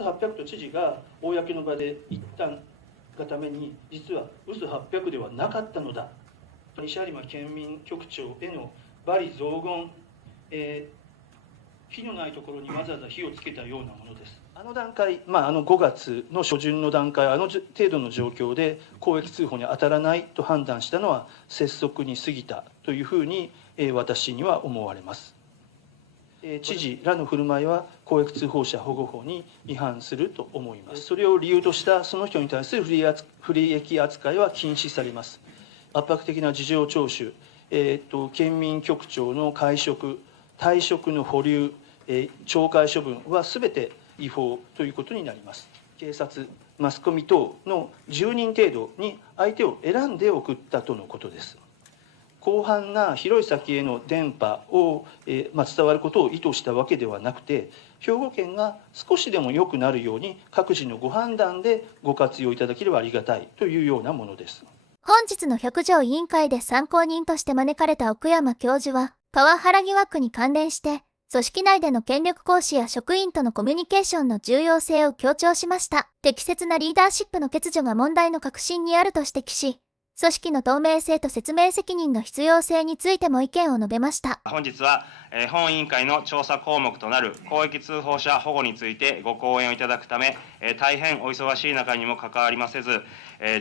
嘘800と知事が公の場で言ったがために、実は嘘800ではなかったのだ。西有馬県民局長への罵詈雑言、火のないところにわざわざ火をつけたようなものです。あの段階、5月の初旬の段階、あの程度の状況で公益通報に当たらないと判断したのは拙速に過ぎたというふうに私には思われます。知事らの振る舞いは公益通報者保護法に違反すると思います。それを理由としたその人に対する不利益扱いは禁止されます。圧迫的な事情聴取、県民局長の解職、退職の保留、懲戒処分はすべて違法ということになります。警察、マスコミ等の10人程度に相手を選んで送ったとのことです。広範な広い先への電波を、伝わることを意図したわけではなくて、兵庫県が少しでも良くなるように各自のご判断でご活用いただければありがたいというようなものです。本日の百条委員会で参考人として招かれた奥山教授は、パワハラ疑惑に関連して、組織内での権力行使や職員とのコミュニケーションの重要性を強調しました。適切なリーダーシップの欠如が問題の核心にあると指摘し、組織の透明性と説明責任の必要性についても意見を述べました。本日は、本委員会の調査項目となる公益通報者保護についてご講演をいただくため、大変お忙しい中にもかかわりませず、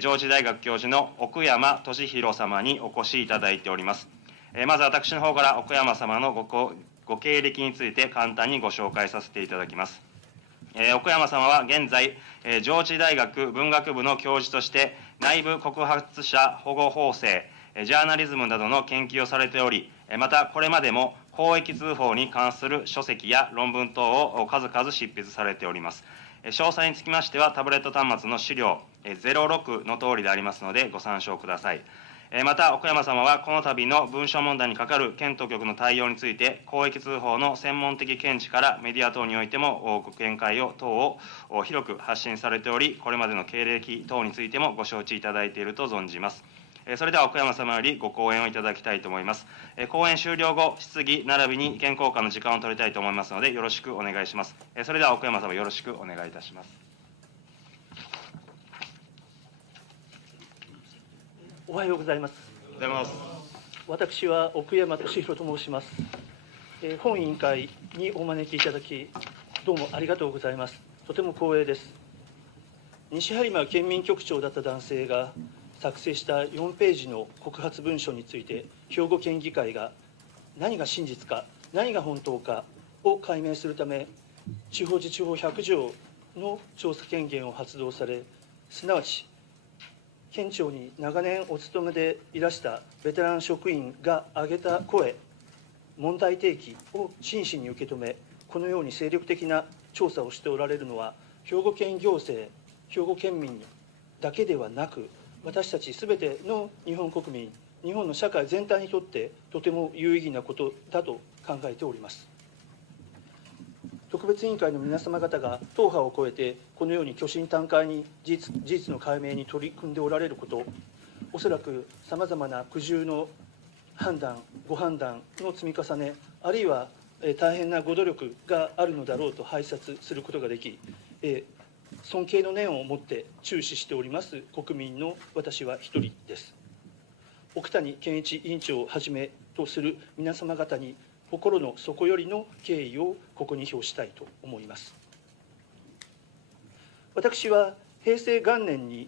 上智大学教授の奥山俊弘様にお越しいただいております。まず私の方から奥山様のご経歴について簡単にご紹介させていただきます。奥山様は現在、上智大学文学部の教授として内部告発者保護法制、ジャーナリズムなどの研究をされており、またこれまでも公益通報に関する書籍や論文等を数々執筆されております。詳細につきましてはタブレット端末の資料06の通りでありますのでご参照ください。また奥山様はこの度の文書問題にかかる県当局の対応について公益通報の専門的見地からメディア等においてもご見解等を広く発信されており、これまでの経歴等についてもご承知いただいていると存じます。それでは奥山様よりご講演をいただきたいと思います。講演終了後、質疑並びに意見交換の時間を取りたいと思いますのでよろしくお願いします。それでは奥山様よろしくお願いいたします。おはようございます。私は奥山俊弘と申します。本委員会にお招きいただき、どうもありがとうございます。とても光栄です。西播磨県民局長だった男性が作成した4ページの告発文書について、兵庫県議会が何が真実か、何が本当かを解明するため、地方自治法100条の調査権限を発動され、すなわち、県庁に長年お勤めでいらしたベテラン職員が挙げた声、問題提起を真摯に受け止め、このように精力的な調査をしておられるのは、兵庫県行政、兵庫県民だけではなく、私たちすべての日本国民、日本の社会全体にとってとても有意義なことだと考えております。特別委員会の皆様方が党派を超えてこのように虚心坦懐に事実の解明に取り組んでおられること、おそらくさまざまな苦渋のご判断の積み重ね、あるいは大変なご努力があるのだろうと拝察することができ、尊敬の念を持って注視しております国民の私は一人です。奥谷健一委員長をはじめとする皆様方に心の底よりの敬意をここに表したいと思います。私は平成元年に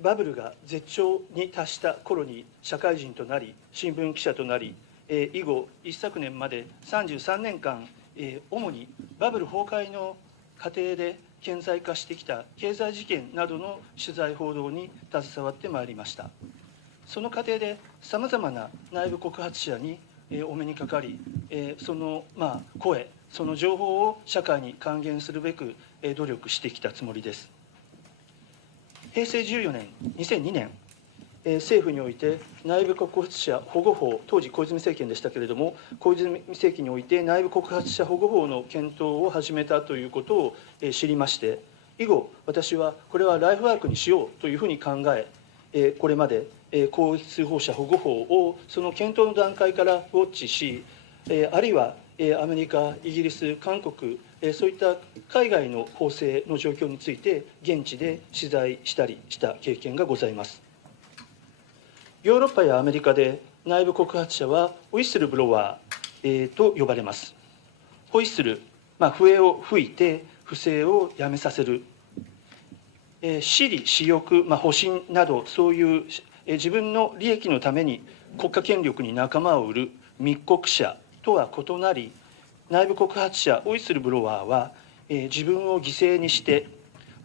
バブルが絶頂に達した頃に社会人となり、新聞記者となり、以後一昨年まで33年間、主にバブル崩壊の過程で顕在化してきた経済事件などの取材報道に携わってまいりました。その過程でさまざまな内部告発者にお目にかかり、その声、その情報を社会に還元するべく努力してきたつもりです。平成14年、2002年、政府において内部告発者保護法、当時小泉政権でしたけれども、小泉政権において内部告発者保護法の検討を始めたということを知りまして、以後、私はこれはライフワークにしようというふうに考え、これまで公益通報者保護法をその検討の段階からウォッチし、あるいはアメリカ、イギリス、韓国、そういった海外の法制の状況について現地で取材したりした経験がございます。ヨーロッパやアメリカで内部告発者はホイッスルブロワー、と呼ばれます。ホイッスル、笛を吹いて不正をやめさせる、私利私欲、保身などそういう自分の利益のために国家権力に仲間を売る密告者とは異なり、内部告発者ホイッスルブロワーは自分を犠牲にして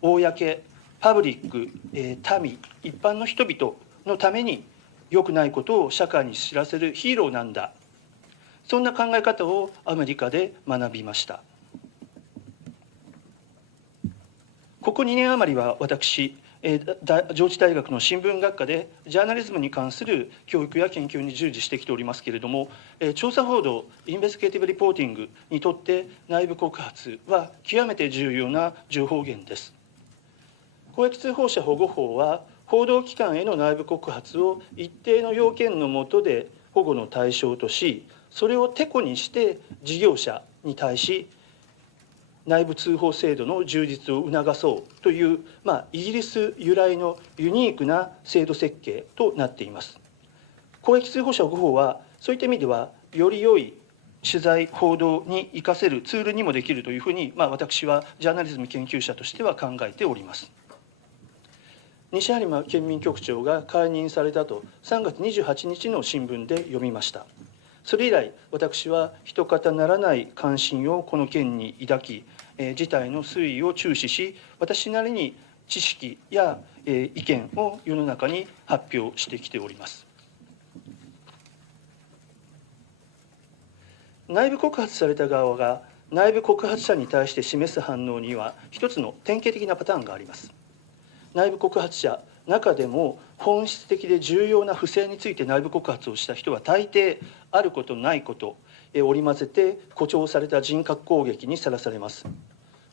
公、パブリック、民、一般の人々のために良くないことを社会に知らせるヒーローなんだ、そんな考え方をアメリカで学びました。ここ2年余りは私、上智大学の新聞学科でジャーナリズムに関する教育や研究に従事してきておりますけれども、調査報道、インベスティゲーティブ・リポーティングにとって内部告発は極めて重要な情報源です。公益通報者保護法は、報道機関への内部告発を一定の要件の下で保護の対象とし、それをてこにして事業者に対し内部通報制度の充実を促そうという、イギリス由来のユニークな制度設計となっています。公益通報者保護法はそういった意味ではより良い取材報道に生かせるツールにもできるというふうに、私はジャーナリズム研究者としては考えております。西播磨県民局長が解任されたと3月28日の新聞で読みました。それ以来、私は一方ならない関心をこの件に抱き、事態の推移を注視し、私なりに知識や意見を世の中に発表してきております。内部告発された側が内部告発者に対して示す反応には一つの典型的なパターンがあります。内部告発者、中でも本質的で重要な不正について内部告発をした人は大抵あることないこと織り交ぜて誇張された人格攻撃にさらされます。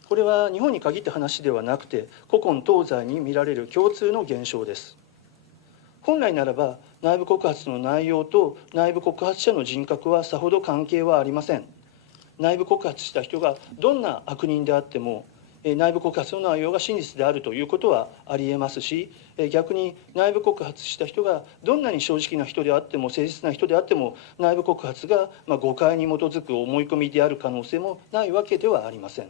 これは日本に限った話ではなくて古今東西に見られる共通の現象です。本来ならば内部告発の内容と内部告発者の人格はさほど関係はありません。内部告発した人がどんな悪人であっても内部告発の内容が真実であるということはありえますし、逆に内部告発した人がどんなに正直な人であっても誠実な人であっても内部告発が誤解に基づく思い込みである可能性もないわけではありません。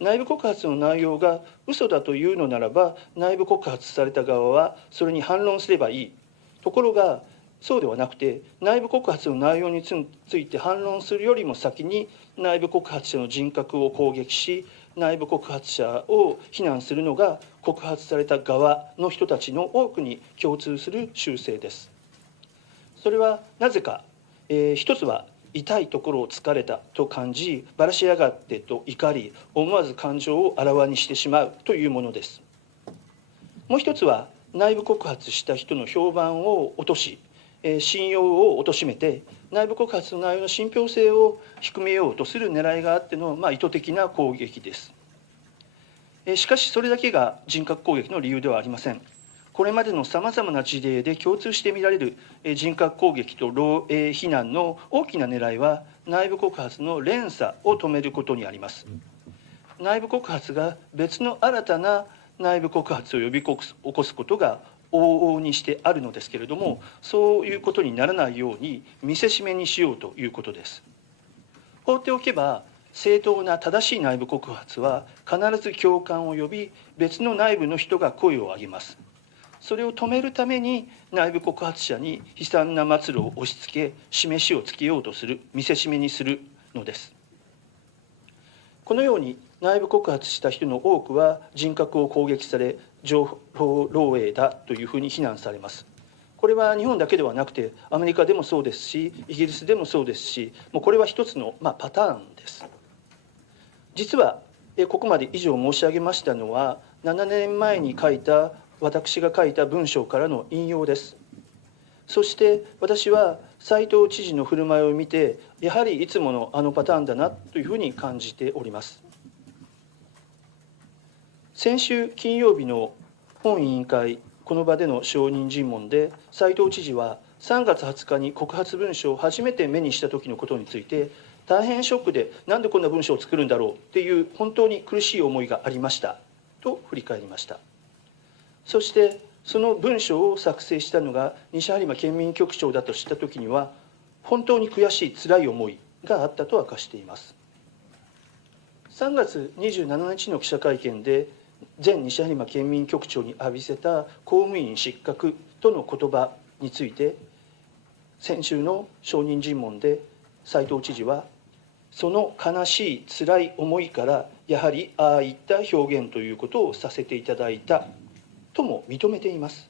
内部告発の内容が嘘だというのならば内部告発された側はそれに反論すればいい。ところがそうではなくて、内部告発の内容について反論するよりも先に内部告発者の人格を攻撃し、内部告発者を非難するのが告発された側の人たちの多くに共通する習性です。それはなぜか、一つは痛いところを突かれたと感じ、ばらしやがってと怒り、思わず感情をあらわにしてしまうというものです。もう一つは内部告発した人の評判を落とし、信用を貶めて内部告発の内容の信憑性を低めようとする狙いがあっての、意図的な攻撃です。しかしそれだけが人格攻撃の理由ではありません。これまでのさまざまな事例で共通して見られる人格攻撃と漏洩非難の大きな狙いは内部告発の連鎖を止めることにあります。内部告発が別の新たな内部告発を呼び起こすことが往々にしてあるのですけれども、そういうことにならないように見せしめにしようということです。放っておけば正当な正しい内部告発は必ず共感を呼び、別の内部の人が声を上げます。それを止めるために内部告発者に悲惨な末路を押し付け、示しをつけようとする、見せしめにするのです。このように内部告発した人の多くは人格を攻撃され、情報漏洩だというふうに非難されます。これは日本だけではなくてアメリカでもそうですし、イギリスでもそうですし、もうこれは一つのパターンです。実はここまで以上申し上げましたのは7年前に私が書いた文章からの引用です。そして私は斉藤知事の振る舞いを見て、やはりいつものあのパターンだなというふうに感じております。先週金曜日の本委員会この場での証人尋問で斉藤知事は3月20日に告発文書を初めて目にした時のことについて大変ショックで、なんでこんな文章を作るんだろうっていう本当に苦しい思いがありましたと振り返りました。そしてその文章を作成したのが西播磨県民局長だと知った時には、本当に悔しい辛い思いがあったと明かしています。3月27日の記者会見で前西播磨県民局長に浴びせた公務員失格との言葉について、先週の証人尋問で斉藤知事は、その悲しい辛い思いからやはりああいった表現ということをさせていただいたとも認めています。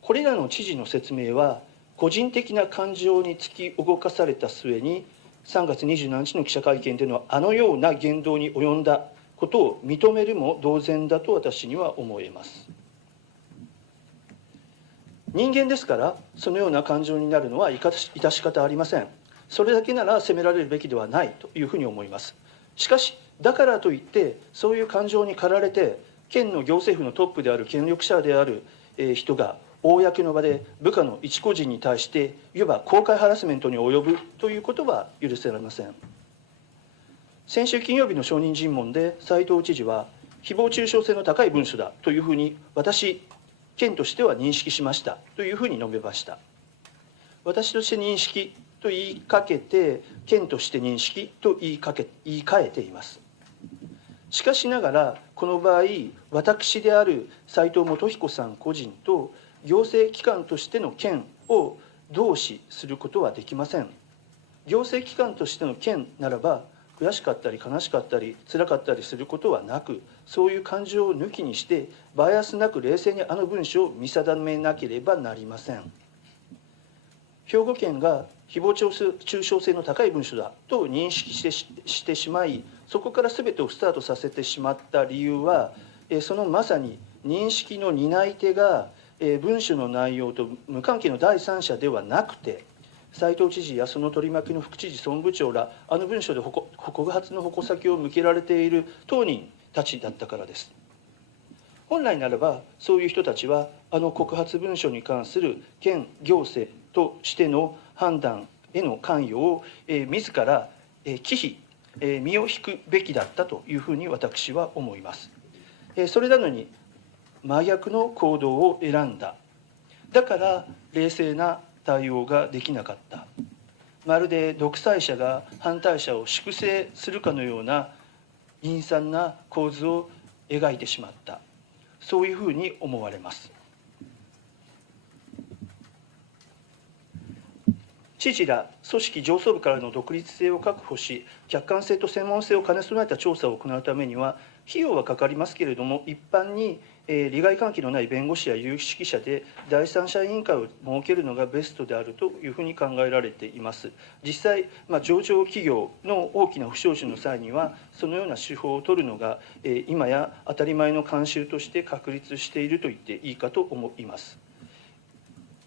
これらの知事の説明は個人的な感情に突き動かされた末に、3月27日の記者会見でのあのような言動に及んだことを認めるも同然だと私には思えます。人間ですから、そのような感情になるのは致し方ありません。それだけなら責められるべきではないというふうに思います。しかし、だからといってそういう感情に駆られて、県の行政府のトップである権力者である人が公の場で部下の一個人に対していわば公開ハラスメントに及ぶということは許せられません。先週金曜日の証人尋問で斉藤知事は、誹謗中傷性の高い文書だというふうに私、県としては認識しましたというふうに述べました。私として認識と言いかけて、県として認識と言い換えています。しかしながら、この場合、私である斉藤元彦さん個人と行政機関としての県を同視することはできません。行政機関としての県ならば、悔しかったり悲しかったり辛かったりすることはなく、そういう感情を抜きにしてバイアスなく冷静にあの文書を見定めなければなりません。兵庫県が誹謗中傷性の高い文書だと認識してしまい、そこから全てをスタートさせてしまった理由は、そのまさに認識の担い手が文書の内容と無関係の第三者ではなくて、斉藤知事やその取り巻きの副知事、総務部長ら、あの文書で告発の矛先を向けられている当人たちだったからです。本来ならば、そういう人たちは、あの告発文書に関する県行政としての判断への関与を、自ら忌避、身を引くべきだったというふうに私は思います。それなのに、真逆の行動を選んだ。だから、冷静な対応ができなかった。まるで独裁者が反対者を粛清するかのような陰惨な構図を描いてしまった。そういうふうに思われます。知事ら組織上層部からの独立性を確保し、客観性と専門性を兼ね備えた調査を行うためには、費用はかかりますけれども、一般に利害関係のない弁護士や有識者で第三者委員会を設けるのがベストであるというふうに考えられています。実際、上場企業の大きな不祥事の際には、そのような手法を取るのが今や当たり前の慣習として確立していると言っていいかと思います。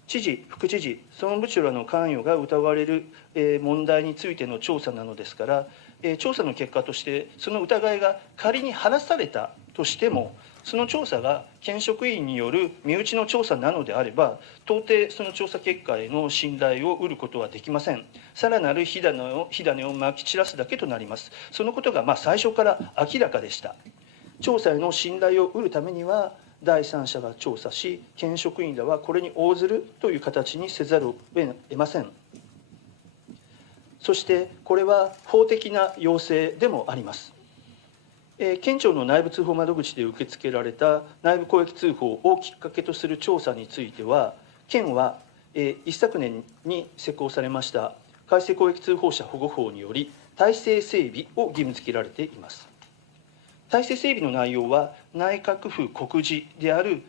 知事、副知事、総務部長らの関与が疑われる問題についての調査なのですから、調査の結果として、その疑いが仮に晴らされたとしても、その調査が県職員による身内の調査なのであれば、到底その調査結果への信頼を得ることはできません。さらなる火種をまき散らすだけとなります。そのことが最初から明らかでした。調査への信頼を得るためには、第三者が調査し、県職員らはこれに応ずるという形にせざるを得ません。そして、これは法的な要請でもあります。県庁の内部通報窓口で受け付けられた内部公益通報をきっかけとする調査については、県は一昨年に施行されました改正公益通報者保護法により、体制整備を義務付けられています。体制整備の内容は、内閣府告示である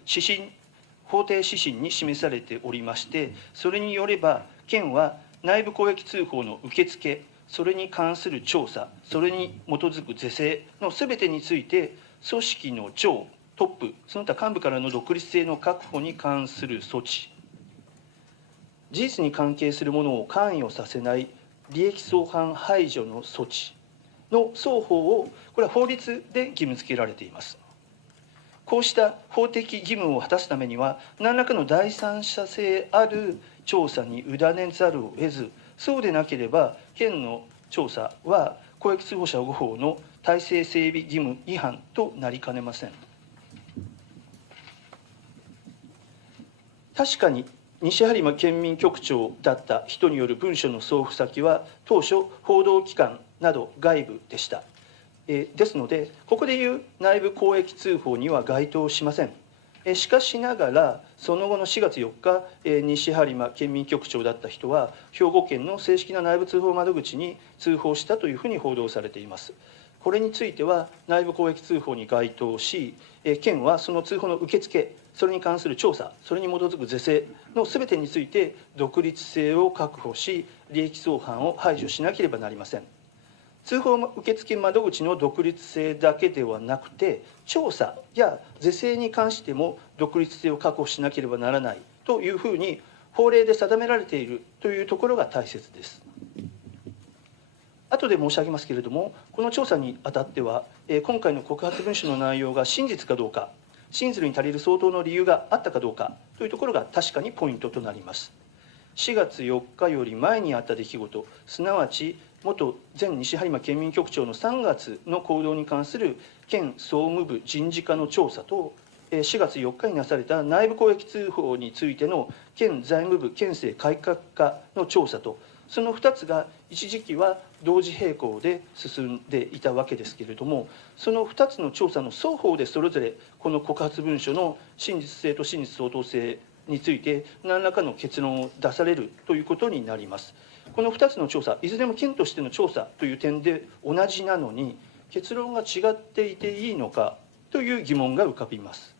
法定指針に示されておりまして、それによれば、県は内部公益通報の受付、それに関する調査、それに基づく是正のすべてについて、組織の長、トップ、その他幹部からの独立性の確保に関する措置、事実に関係するものを関与させない利益相反排除の措置の双方を、これは法律で義務付けられています。こうした法的義務を果たすためには、何らかの第三者性ある調査に委ねざるを得ず、そうでなければ、県の調査は公益通報者保護法の体制整備義務違反となりかねません。確かに西播磨県民局長だった人による文書の送付先は当初報道機関など外部でした。ですのでここでいう内部公益通報には該当しません。しかしながらその後の4月4日西播磨県民局長だった人は兵庫県の正式な内部通報窓口に通報したというふうに報道されています。これについては内部公益通報に該当し、県はその通報の受付、それに関する調査、それに基づく是正のすべてについて独立性を確保し、利益相反を排除しなければなりません。通報受付窓口の独立性だけではなくて、調査や是正に関しても独立性を確保しなければならないというふうに法令で定められているというところが大切です。後で申し上げますけれども、この調査にあたっては、今回の告発文書の内容が真実かどうか、信ずるに足りる相当の理由があったかどうかというところが確かにポイントとなります。4月4日より前にあった出来事、すなわち元前西播磨県民局長の3月の行動に関する県総務部人事課の調査と、4月4日になされた内部公益通報についての県財務部県政改革課の調査と、その2つが一時期は同時並行で進んでいたわけですけれども、その2つの調査の双方でそれぞれこの告発文書の真実性と真実相当性について何らかの結論を出されるということになります。この2つの調査、いずれも県としての調査という点で同じなのに結論が違っていていいのかという疑問が浮かびます。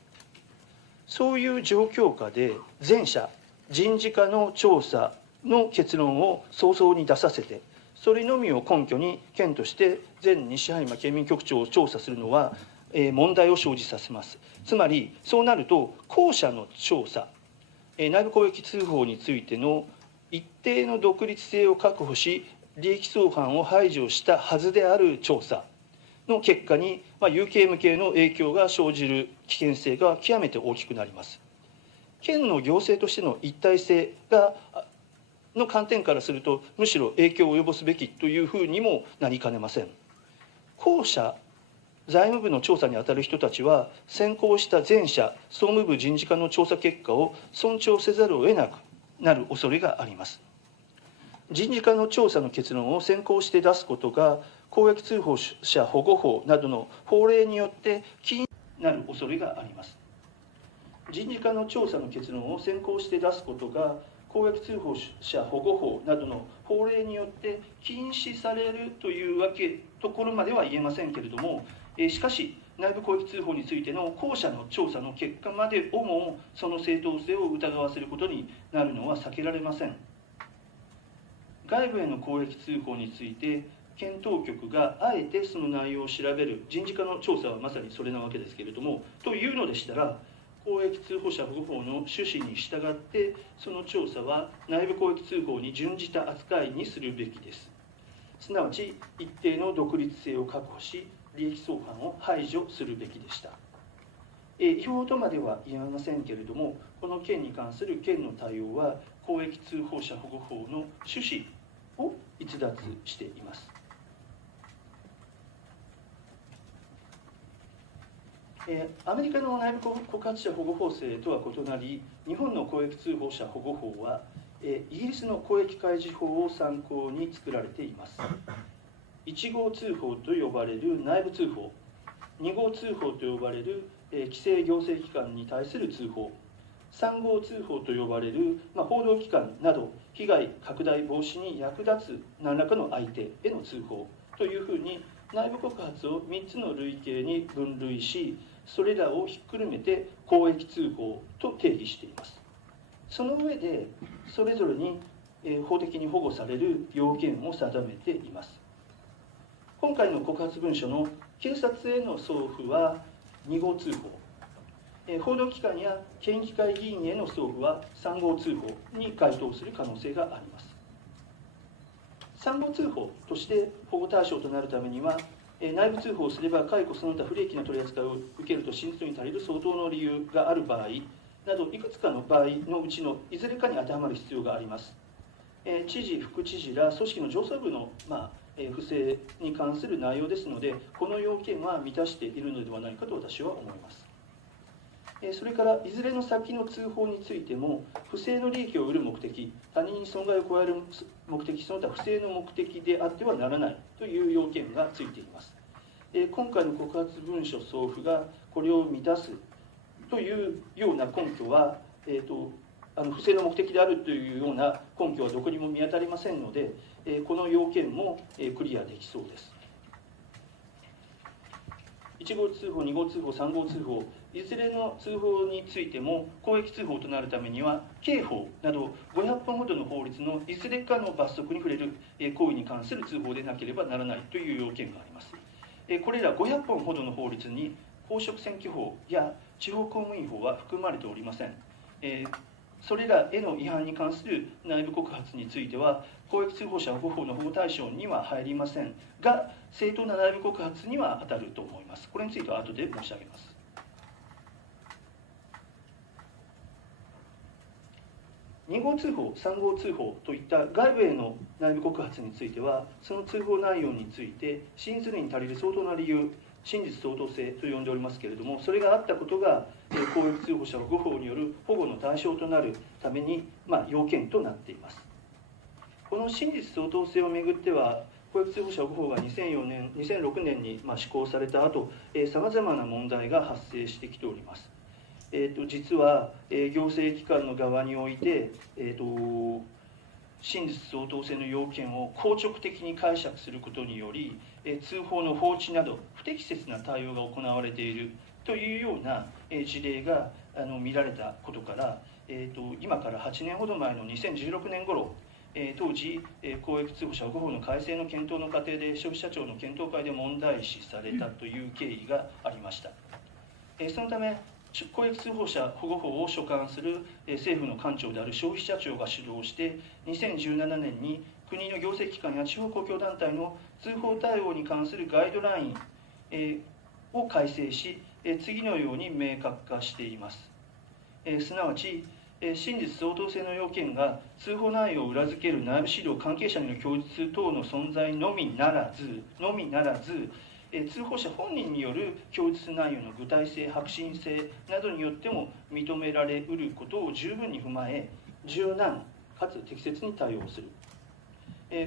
そういう状況下で前者人事課の調査の結論を早々に出させて、それのみを根拠に県として前西播磨県民局長を調査するのは問題を生じさせます。つまりそうなると後者の調査、内部公益通報についての一定の独立性を確保し利益相反を排除したはずである調査の結果に、有形無形の影響が生じる危険性が極めて大きくなります。県の行政としての一体性の観点からすると、むしろ影響を及ぼすべきというふうにもなりかねません。後者財務部の調査に当たる人たちは、先行した前者総務部人事課の調査結果を尊重せざるを得なくなる恐れがあります。人事課の調査の結論を先行して出すことが、公益通報者保護法などの法令によって禁止になる恐れがあります。人事課の調査の結論を先行して出すことが、公益通報者保護法などの法令によって禁止されるというところまでは言えませんけれども、しかし内部公益通報についての後者の調査の結果までをもその正当性を疑わせることになるのは避けられません。外部への公益通報について県当局があえてその内容を調べる、人事課の調査はまさにそれなわけですけれども、というのでしたら、公益通報者保護法の趣旨に従ってその調査は内部公益通報に準じた扱いにするべきです。すなわち一定の独立性を確保し利益相反を排除するべきでした。違法とまでは言えませんけれども、この件に関する県の対応は公益通報者保護法の趣旨を逸脱しています。アメリカの内部告発者保護法制とは異なり、日本の公益通報者保護法はイギリスの公益開示法を参考に作られています。1号通報と呼ばれる内部通報、2号通報と呼ばれる規制行政機関に対する通報、3号通報と呼ばれる報道機関など被害拡大防止に役立つ何らかの相手への通報というふうに内部告発を3つの類型に分類し、それらをひっくるめて公益通報と定義しています。その上でそれぞれに法的に保護される要件を定めています。今回の告発文書の警察への送付は2号通報、報道機関や県議会議員への送付は3号通報に該当する可能性があります。3号通報として保護対象となるためには、内部通報をすれば解雇その他不利益な取り扱いを受けると信ずるに足りる相当の理由がある場合など、いくつかの場合のうちのいずれかに当てはまる必要があります。知事、副知事ら組織の上層部の不正に関する内容ですので、この要件は満たしているのではないかと私は思います。それからいずれの先の通報についても、不正の利益を得る目的、他人に損害を加える目的、その他不正の目的であってはならないという要件がついています。今回の告発文書送付がこれを満たすというような根拠は、不正の目的であるというような根拠はどこにも見当たりませんので、この要件もクリアできそうです。1号通報、2号通報、3号通報、いずれの通報についても公益通報となるためには、刑法など500本ほどの法律のいずれかの罰則に触れる行為に関する通報でなければならないという要件があります。これら500本ほどの法律に公職選挙法や地方公務員法は含まれておりません。それらへの違反に関する内部告発については、公益通報者保護法の保護対象には入りませんが、正当な内部告発には当たると思います。これについては後で申し上げます。2号通報、3号通報といった外部への内部告発については、その通報内容について、信ずるに足りる相当な理由、真実相当性と呼んでおりますけれども、それがあったことが公益通報者保護法による保護の対象となるために、要件となっています。この真実相当性をめぐっては、公益通報者保護法が2006年に施行された後、さまざまな問題が発生してきております。実は行政機関の側において、真実相当性の要件を硬直的に解釈することにより、通報の放置など不適切な対応が行われているというような事例が見られたことから、今から8年ほど前の2016年頃、当時公益通報者保護法の改正の検討の過程で消費者庁の検討会で問題視されたという経緯がありました。そのため公益通報者保護法を所管する政府の官庁である消費者庁が主導して2017年に国の行政機関や地方公共団体の通報対応に関するガイドラインを改正し、次のように明確化しています。すなわち真実相当性の要件が通報内容を裏付ける内部資料関係者による供述等の存在のみならず通報者本人による供述内容の具体性、迫真性などによっても認められうることを十分に踏まえ、柔軟かつ適切に対応する。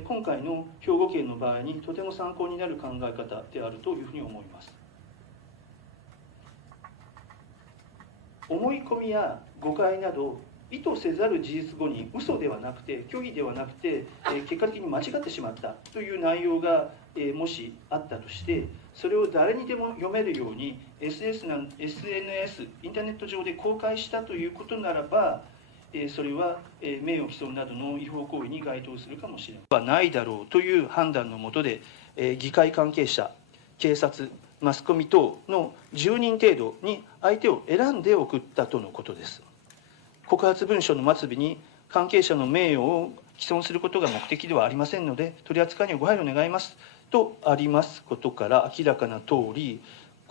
今回の兵庫県の場合にとても参考になる考え方であるというふうに思います。思い込みや誤解など意図せざる事実後に嘘ではなくて虚偽ではなくて結果的に間違ってしまったという内容がもしあったとして、それを誰にでも読めるように SNS インターネット上で公開したということならば、それは名誉毀損などの違法行為に該当するかもしれないだろうという判断のもとで、議会関係者、警察、マスコミ等の10人程度に相手を選んで送ったとのことです。告発文書の末尾に関係者の名誉を毀損することが目的ではありませんので取り扱いにご配慮願いますとありますことから明らかな通り、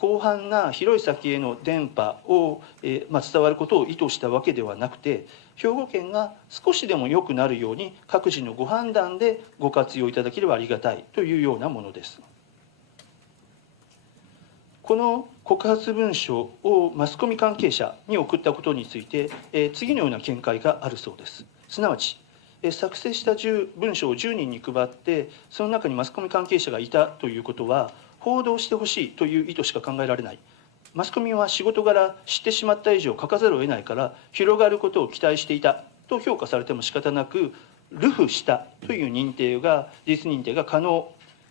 広範な広い先への電波を、伝わることを意図したわけではなくて、兵庫県が少しでも良くなるように各自のご判断でご活用いただければありがたいというようなものです。この告発文書をマスコミ関係者に送ったことについて、次のような見解があるそうです。すなわち、作成した文書を10人に配って、その中にマスコミ関係者がいたということは、報道してほしいという意図しか考えられない。マスコミは仕事柄知ってしまった以上書かざるを得ないから、広がることを期待していたと評価されても仕方なく、流布したという事実認定が可能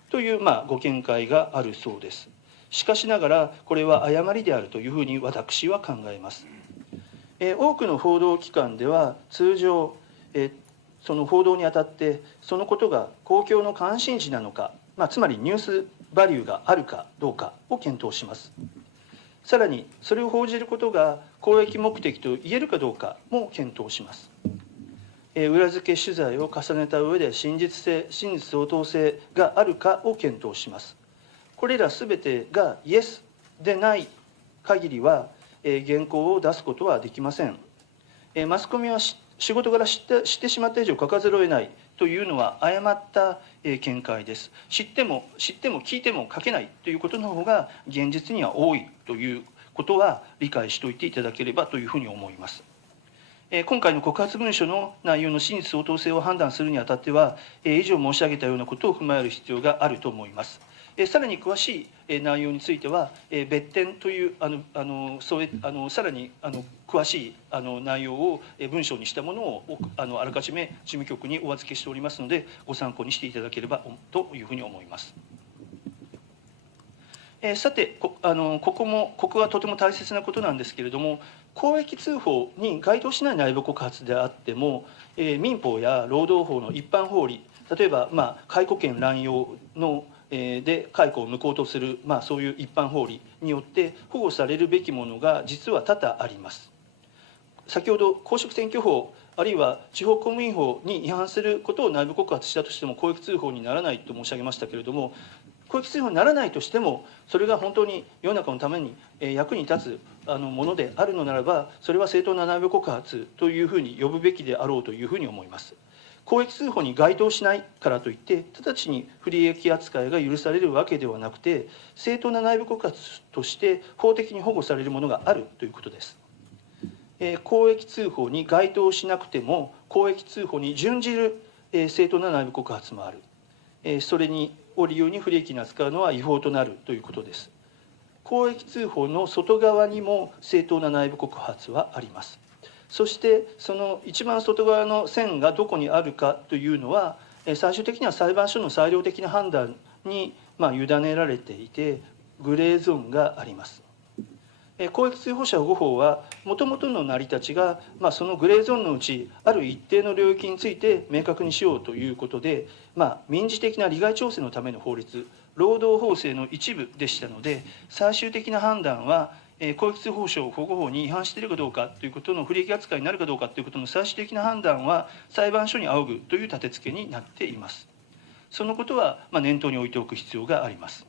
という、ご見解があるそうです。しかしながらこれは誤りであるというふうに私は考えます。多くの報道機関では通常その報道にあたってそのことが公共の関心事なのか、つまりニュースバリューがあるかどうかを検討します。さらにそれを報じることが公益目的と言えるかどうかも検討します。裏付け取材を重ねた上で真実相当性があるかを検討します。これらすべてがイエスでない限りは原稿を出すことはできません。マスコミは仕事柄知ってしまった以上書かざるを得ないというのは誤った見解です。知っても聞いても書けないということの方が現実には多いということは理解しておいていただければというふうに思います。今回の告発文書の内容の真実相当性を判断するにあたっては、以上申し上げたようなことを踏まえる必要があると思います。さらに詳しい内容については、別件というさらに詳しい内容を文章にしたものをあらかじめ事務局にお預けしておりますので、ご参考にしていただければというふうに思います。さて、ここはとても大切なことなんですけれども、公益通報に該当しない内部告発であっても、民法や労働法の一般法理、例えば、解雇権乱用ので解雇を無効とする、そういう一般法理によって保護されるべきものが実は多々あります。先ほど公職選挙法あるいは地方公務員法に違反することを内部告発したとしても公益通報にならないと申し上げましたけれども、公益通報にならないとしても、それが本当に世の中のために役に立つものであるのならば、それは正当な内部告発というふうに呼ぶべきであろうというふうに思います。公益通報に該当しないからといって直ちに不利益扱いが許されるわけではなくて、正当な内部告発として法的に保護されるものがあるということです。公益通報に該当しなくても公益通報に準じる正当な内部告発もある。それを理由に不利益に扱うのは違法となるということです。公益通報の外側にも正当な内部告発はあります。そしてその一番外側の線がどこにあるかというのは、最終的には裁判所の裁量的な判断に委ねられていて、グレーゾーンがあります。公益通報者保護法はもともとの成り立ちが、そのグレーゾーンのうちある一定の領域について明確にしようということで、民事的な利害調整のための法律、労働法制の一部でしたので、最終的な判断は公益通報者保護法に違反しているかどうかということの不利益扱いになるかどうかということの最終的な判断は裁判所に仰ぐという立て付けになっています。そのことは念頭に置いておく必要があります。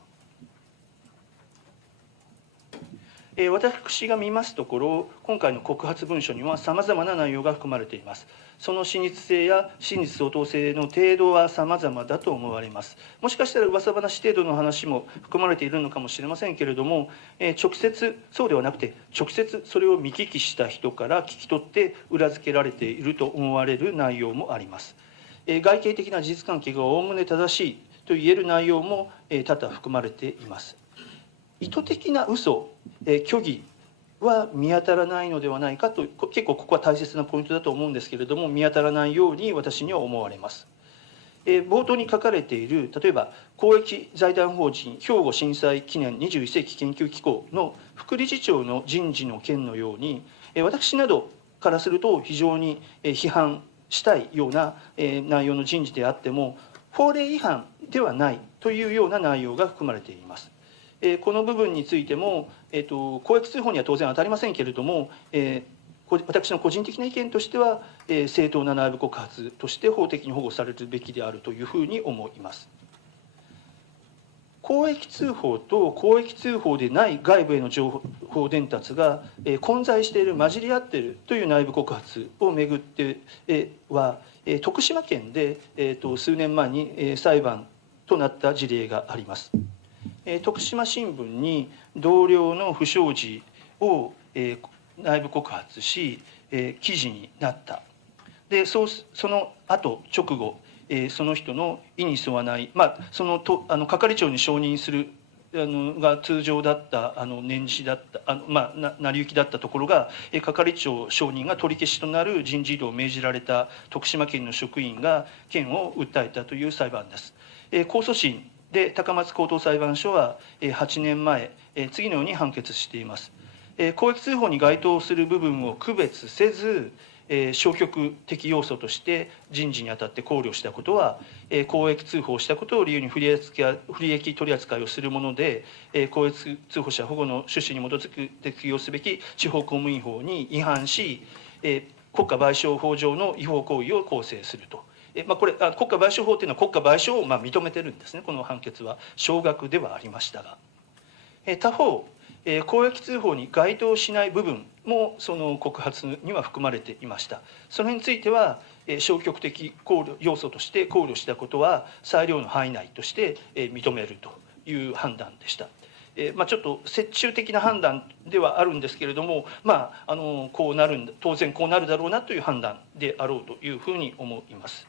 私が見ますところ、今回の告発文書にはさまざまな内容が含まれています。その真実性や真実相当性の程度はさまざまだと思われます。もしかしたら噂話程度の話も含まれているのかもしれませんけれども、直接そうではなくて、直接それを見聞きした人から聞き取って裏付けられていると思われる内容もあります。外形的な事実関係がおおむね正しいと言える内容も多々含まれています。意図的な嘘、虚偽は見当たらないのではないかと、結構ここは大切なポイントだと思うんですけれども、見当たらないように私には思われます。冒頭に書かれている、例えば公益財団法人兵庫震災記念21世紀研究機構の副理事長の人事の件のように、私などからすると非常に批判したいような内容の人事であっても、法令違反ではないというような内容が含まれています。この部分についても、公益通報には当然当たりませんけれども、私の個人的な意見としては、正当な内部告発として法的に保護されるべきであるというふうに思います。公益通報と公益通報でない外部への情報伝達が混在している、混じり合っているという内部告発をめぐっては、徳島県で数年前に裁判となった事例があります。徳島新聞に同僚の不祥事を内部告発し、記事になった。でその後直後、その人の意に沿わない、係長に承認するが通常だった年次だった成り行きだったところが、係長承認が取り消しとなる人事異動を命じられた徳島県の職員が県を訴えたという裁判です。控訴審で高松高等裁判所は8年前、次のように判決しています。公益通報に該当する部分を区別せず、消極的要素として人事にあたって考慮したことは、公益通報したことを理由に不利益取り扱いをするもので、公益通報者保護の趣旨に基づく適用すべき地方公務員法に違反し、国家賠償法上の違法行為を構成すると。これ国家賠償法というのは国家賠償を認めてるんですね。この判決は少額ではありましたが、他方公益通報に該当しない部分もその告発には含まれていました。その辺については消極的考慮要素として考慮したことは裁量の範囲内として認めるという判断でした。ちょっと折衷的な判断ではあるんですけれども、こうなるんだ、当然こうなるだろうなという判断であろうというふうに思います。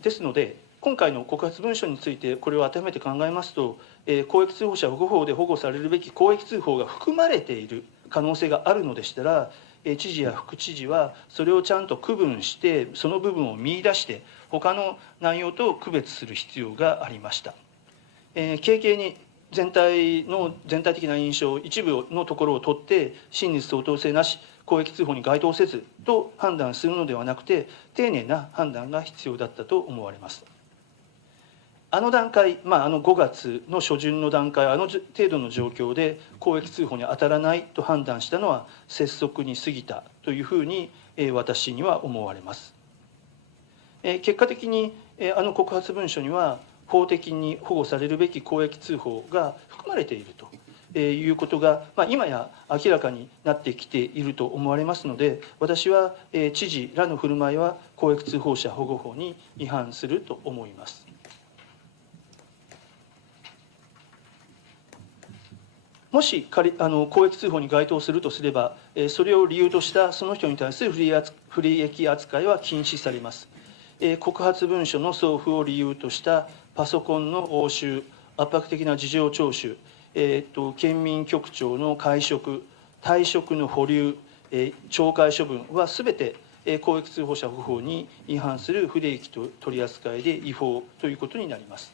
ですので今回の告発文書についてこれを当てはめて考えますと、公益通報者保護法で保護されるべき公益通報が含まれている可能性があるのでしたら、知事や副知事はそれをちゃんと区分してその部分を見出して他の内容と区別する必要がありました。軽々に全体的な印象一部のところを取って真実相当性なし公益通報に該当せずと判断するのではなくて丁寧な判断が必要だったと思われます。あの段階、5月の初旬の段階、あの程度の状況で公益通報に当たらないと判断したのは拙速に過ぎたというふうに私には思われます。結果的にあの告発文書には法的に保護されるべき公益通報が含まれているということが、今や明らかになってきていると思われますので、私は知事らの振る舞いは公益通報者保護法に違反すると思います。もし公益通報に該当するとすれば、それを理由としたその人に対する不利益扱いは禁止されます。告発文書の送付を理由としたパソコンの押収、圧迫的な事情聴取、県民局長の解職、退職の保留、懲戒処分はすべて公益通報者保護法に違反する不利益取り扱いで違法ということになります。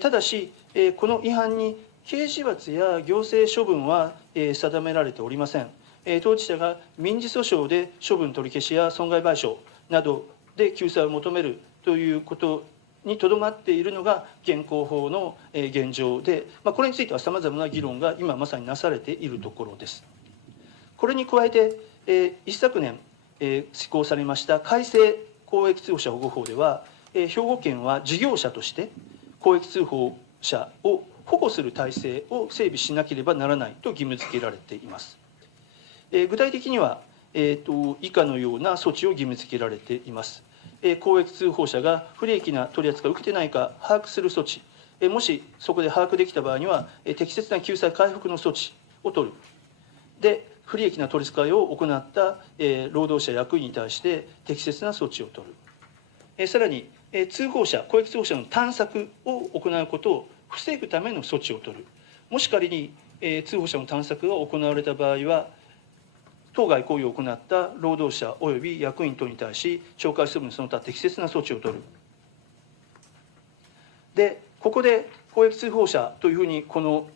ただし、この違反に刑事罰や行政処分は定められておりません。当事者が民事訴訟で処分取り消しや損害賠償などで救済を求めるということにとどまっているのが現行法の現状で、これについてはさまざまな議論が今まさになされているところです。これに加えて一昨年施行されました改正公益通報者保護法では、兵庫県は事業者として公益通報者を保護する体制を整備しなければならないと義務付けられています。具体的には以下のような措置を義務付けられています。公益通報者が不利益な取り扱いを受けてないか把握する措置、もしそこで把握できた場合には適切な救済回復の措置を取る。で、不利益な取り扱いを行った労働者役員に対して適切な措置を取る。さらに通報者、公益通報者の探索を行うことを防ぐための措置を取る。もし仮に通報者の探索が行われた場合は当該行為を行った労働者及び役員等に対し懲戒処分その他適切な措置を取る。で、ここで公益通報者というふうにこの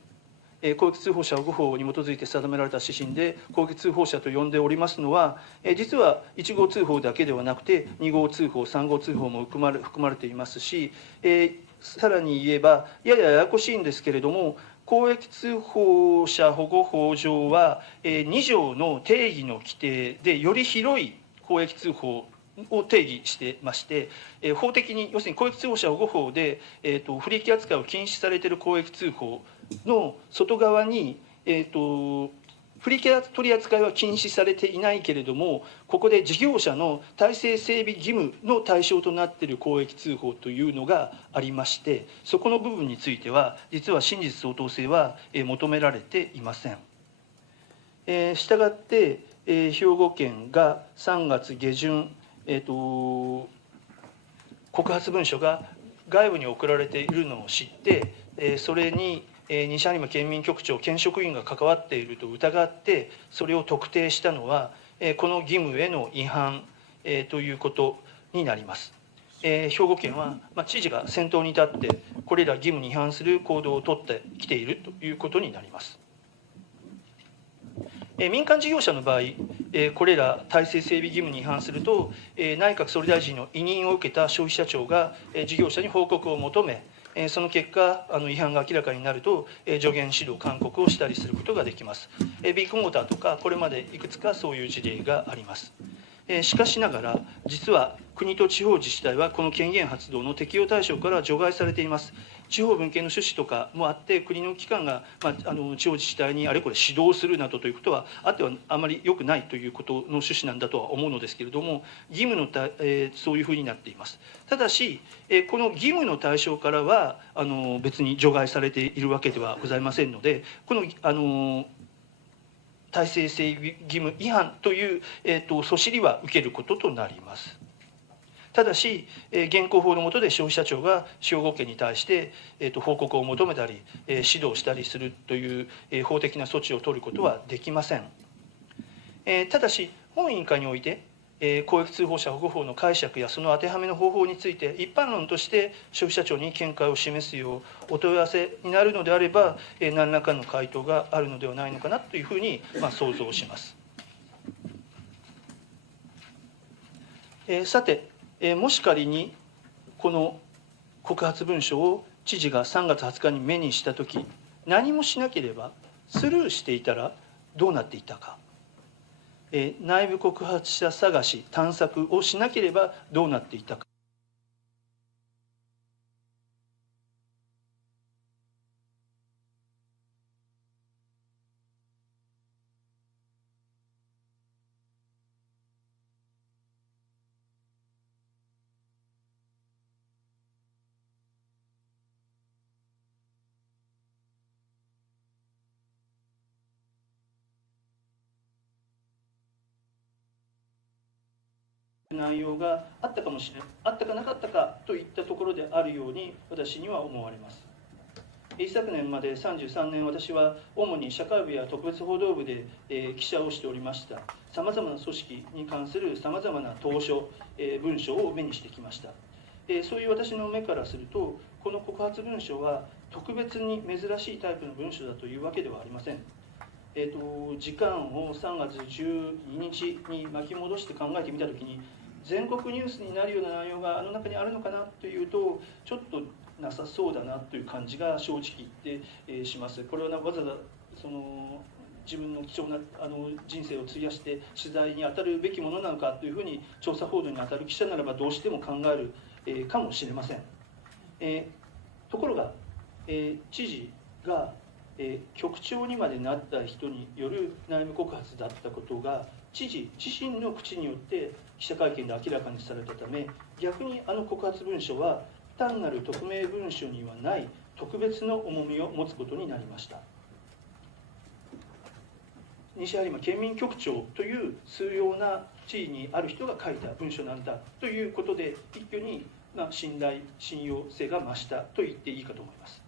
公益通報者保護法に基づいて定められた指針で公益通報者と呼んでおりますのは、実は1号通報だけではなくて2号通報、3号通報も含まれていますし、さらに言えばややこしいんですけれども、公益通報者保護法上は2条の定義の規定でより広い公益通報を定義してまして、法的に要するに公益通報者保護法で不利益扱いを禁止されている公益通報の外側に不利益取り扱いは禁止されていないけれども、ここで事業者の体制整備義務の対象となっている公益通報というのがありまして、そこの部分については実は真実相当性は求められていません。したがって兵庫県が3月下旬、告発文書が外部に送られているのを知って、それに西播磨県民局長、県職員が関わっていると疑ってそれを特定したのはこの義務への違反ということになります。兵庫県は知事が先頭に立ってこれら義務に違反する行動を取ってきているということになります。民間事業者の場合、これら体制整備義務に違反すると内閣総理大臣の委任を受けた消費者庁が事業者に報告を求め、その結果違反が明らかになると助言指導勧告をしたりすることができます。ビッグモーターとかこれまでいくつかそういう事例があります。しかしながら実は国と地方自治体はこの権限発動の適用対象から除外されています。地方分権の趣旨とかもあって国の機関が、地方自治体にあれこれ指導するなどということはあってはあまり良くないということの趣旨なんだとは思うのですけれども、義務のそういうふうになっています。ただしこの義務の対象からは別に除外されているわけではございませんので、この体制整備義務違反という、訴指は受けることとなります。ただし、現行法の下で消費者庁が兵庫県に対して、報告を求めたり、指導したりするという、法的な措置を取ることはできません。ただし、本委員会において、公益通報者保護法の解釈やその当てはめの方法について、一般論として消費者庁に見解を示すようお問い合わせになるのであれば、何らかの回答があるのではないのかなというふうに、想像します。さて、もし仮にこの告発文書を知事が3月20日に目にしたとき、何もしなければスルーしていたらどうなっていたか、内部告発者探し探索をしなければどうなっていたか。内容があったかもしれない、あったかなかったかといったところであるように私には思われます。一昨年まで33年、私は主に社会部や特別報道部で記者をしておりました。さまざまな組織に関するさまざまな投書、文書を目にしてきました。そういう私の目からすると、この告発文書は特別に珍しいタイプの文書だというわけではありません。時間を3月12日に巻き戻して考えてみたときに、全国ニュースになるような内容があの中にあるのかなというと、ちょっとなさそうだなという感じが正直言って、します。これはわざわざ自分の貴重な人生を費やして取材に当たるべきものなのかというふうに調査報道に当たる記者ならばどうしても考える、かもしれません。ところが、知事が局長にまでなった人による内部告発だったことが知事自身の口によって記者会見で明らかにされたため、逆に告発文書は単なる匿名文書にはない特別の重みを持つことになりました。西播磨県民局長という数要な地位にある人が書いた文書なんだということで、一挙に信頼信用性が増したと言っていいかと思います。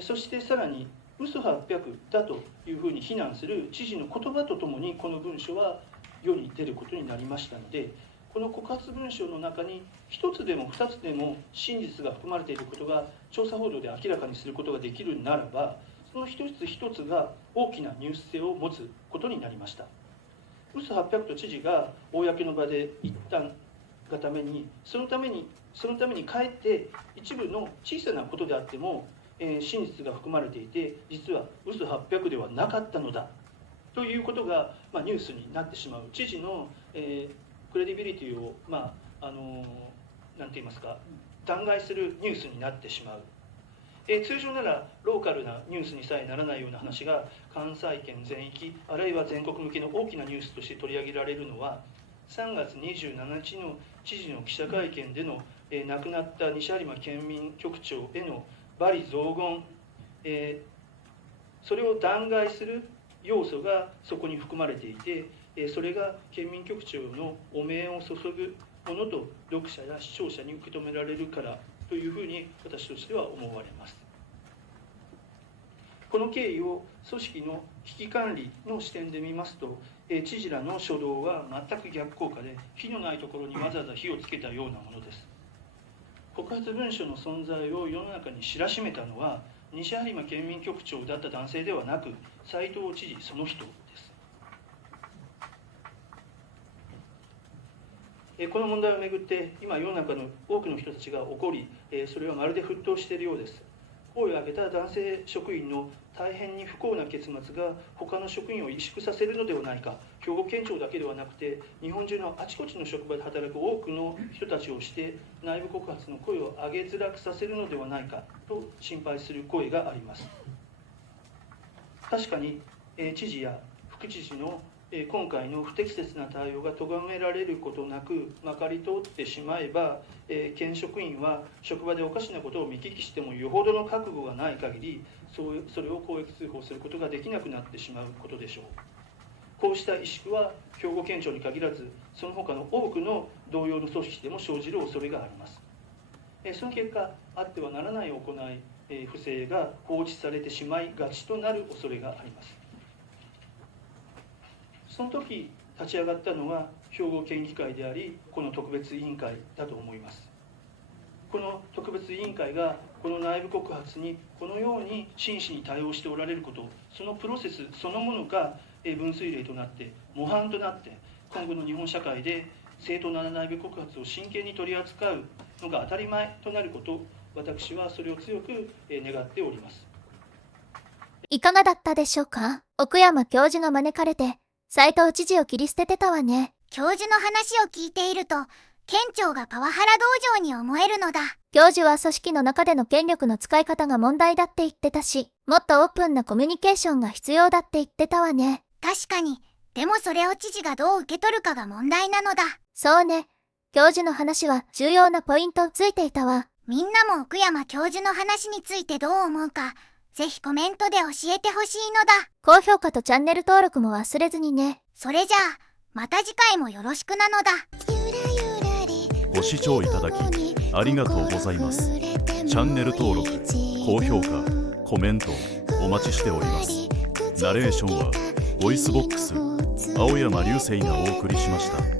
そしてさらに嘘800だというふうに非難する知事の言葉とともにこの文書は世に出ることになりましたので、この告発文書の中に一つでも二つでも真実が含まれていることが調査報道で明らかにすることができるならば、その一つ一つが大きなニュース性を持つことになりました。嘘800と知事が公の場で言ったがために、そのためにかえって一部の小さなことであっても真実が含まれていて、実は嘘800ではなかったのだということが、ニュースになってしまう。知事の、クレディビリティを、なんて言いますか、弾劾するニュースになってしまう。通常ならローカルなニュースにさえならないような話が関西圏全域あるいは全国向けの大きなニュースとして取り上げられるのは、3月27日の知事の記者会見での、亡くなった西播磨県民局長への罵詈雑言、それを弾劾する要素がそこに含まれていて、それが県民局長の汚名を注ぐものと読者や視聴者に受け止められるからというふうに私としては思われます。この経緯を組織の危機管理の視点で見ますと、知事らの初動は全く逆効果で、火のないところにわざわざ火をつけたようなものです。告発文書の存在を世の中に知らしめたのは西播磨県民局長だった男性ではなく、斉藤知事その人です。この問題をめぐって今世の中の多くの人たちが怒り、それはまるで沸騰しているようです。声を上げた男性職員の大変に不幸な結末が他の職員を萎縮させるのではないか、兵庫県庁だけではなくて日本中のあちこちの職場で働く多くの人たちをして内部告発の声を上げづらくさせるのではないかと心配する声があります。確かに知事や副知事の今回の不適切な対応が咎められることなくまかり通ってしまえば、県職員は職場でおかしなことを見聞きしてもよほどの覚悟がない限りそれを公益通報することができなくなってしまうことでしょう。こうした萎縮は兵庫県庁に限らずその他の多くの同様の組織でも生じる恐れがあります。その結果あってはならない行い不正が放置されてしまいがちとなる恐れがあります。その時立ち上がったのが兵庫県議会であり、この特別委員会だと思います。この特別委員会がこの内部告発にこのように真摯に対応しておられること、そのプロセスそのものが分水嶺となって模範となって今後の日本社会で正当な内部告発を真剣に取り扱うのが当たり前となること、私はそれを強く願っております。いかがだったでしょうか。奥山教授が招かれて斉藤知事を切り捨ててたわね。教授の話を聞いていると、県庁がパワハラ道場に思えるのだ。教授は組織の中での権力の使い方が問題だって言ってたし、もっとオープンなコミュニケーションが必要だって言ってたわね。確かに、でもそれを知事がどう受け取るかが問題なのだ。そうね。教授の話は重要なポイントついていたわ。みんなも奥山教授の話についてどう思うか、ぜひコメントで教えてほしいのだ。高評価とチャンネル登録も忘れずにね。それじゃあ、また次回もよろしくなのだ。ご視聴いただきありがとうございます。チャンネル登録、高評価、コメントお待ちしております。ナレーションはボイスボックス青山流星がお送りしました。